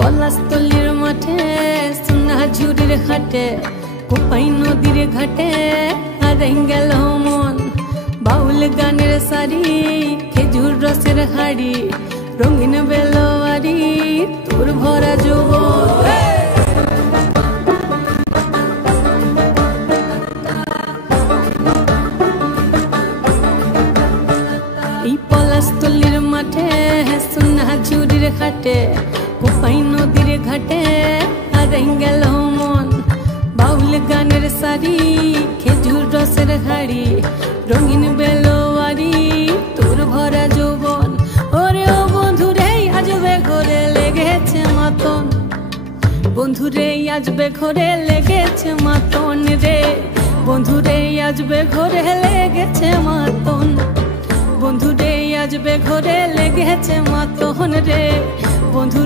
পলাশতলির মাঠে সোনা ঝুড়ির ঘাটে কোপাই নদীর ঘাটে হারাই গেল মন বাউল গানের শাড়ি খেজুর রসের হাড়ি রঙিন বেলোয়ারি তোর ভরা যৌবন এই পলাশতলির মাঠে সোনা ঝুড়ির ঘাটে কোপাই নদীর ঘাটে হারাই গেল মন বাউল গানের শাড়ি খেজুর রসের হাড়ি রঙিন বেলোয়ারি তোর ভরা যৌবন ওরে ও বন্ধুরে আজবে ঘরে লেগেছে মাতন বন্ধুরে আজবে ঘরে লেগেছে মাতন রে বন্ধুরে আজবে ঘরে লেগেছে মাতন বন্ধুরে আজবে ঘরে লেগেছে মাতন রে বন্ধুরে